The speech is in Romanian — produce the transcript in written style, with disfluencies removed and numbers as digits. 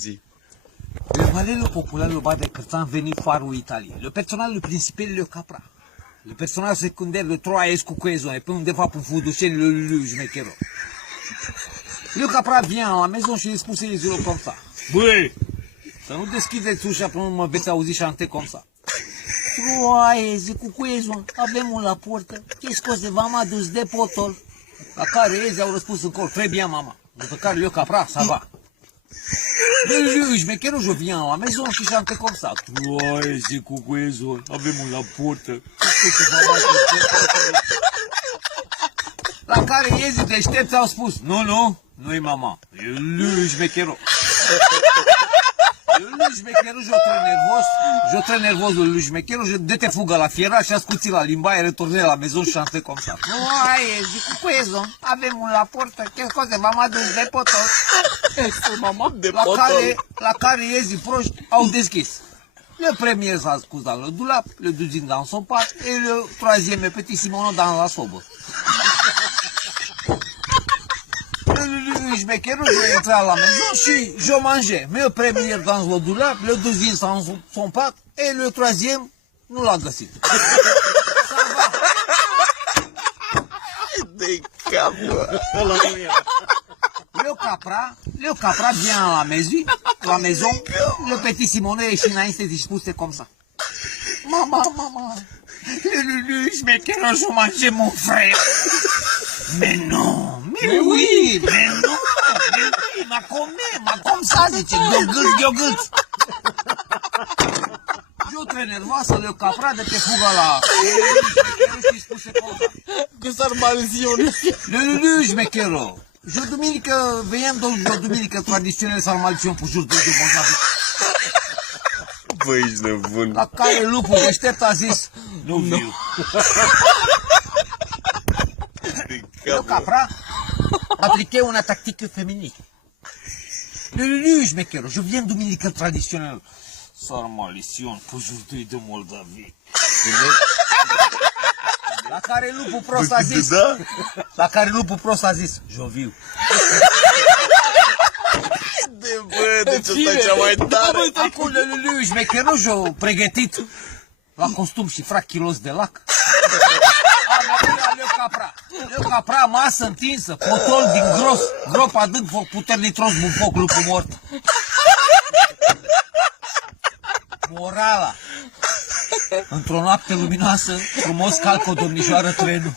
zi. Le parallelo popolare lo bade cărțan veni farul Italiei. Le personaggio principale le capra. Le personaggio secondaire le troiesco queso e poi undeva pe un fuduceni le luge mechero. Le capra vient à la maison și îi spuse Iezul comme ça. Băi, să nu deschideți ușa până nu mă veți auzi chante comme ça. Troiezi cu queso, avem un la portă. Qu'est-ce que v-am adus de potol? La care Iezi au răspuns în cor, très bien mama. După care le capra, ça va. Le șmecherul je viens à la maison și chante comme ça. Troiezi cu queso, avem un la portă. La care Iezi deștepți au spus, nu-i mama, e lui șmecherul. Lui șmecherul, je très nervos lui șmecherul, je dete fugă la fiera și ascuți la limba e retourne la maison și chante comme ça. Troiezi cu queso, avem un la portă, qu'est-ce que v-am adus de potol. La care Iezi proști au deschis. Le premier s-a scus dans le dulap, le deuxième dans son pat et le troisième est petit Simono dans la sobă. Le șmecherul je intra la maison și je mangeais. Mais le premier dans le dulap, le deuxième dans son pat et le troisième nu l-a găsit. De cap, Le capra vient à la maison, le petit Simonet est înainte și spuse comme ça. Mama, le șmecherul je mange mon frère. Mais non, mais oui, m'a comme ça, zice, gheogâlț. Eu très nervoasă, le capra de pe fuga la și spuse comme ça. Cu sarmaliziune. Le șmecherul. Je duminică, veiem o duminică tradițională sarmaliziune pe jur de bolnavi. Băi, ești nebun. La care lupul deștept a zis, nu viu. Le capra appliquait una tactique féminine. Le șmecherul, je viens duminică tradițională sarmaliziune pe jur de Moldavie. La care lupul prost a zis, je viu. Deci ăsta e cea mai tare. Acum lui șmecherul și-o pregătit la costum și frac kilos de lac. Le capra, masă întinsă, potol din gros, grop adânc, foc puternic tros, un foc lupul mort. Morala. Într-o noapte luminoasă, frumos calcă o domnișoară trenul.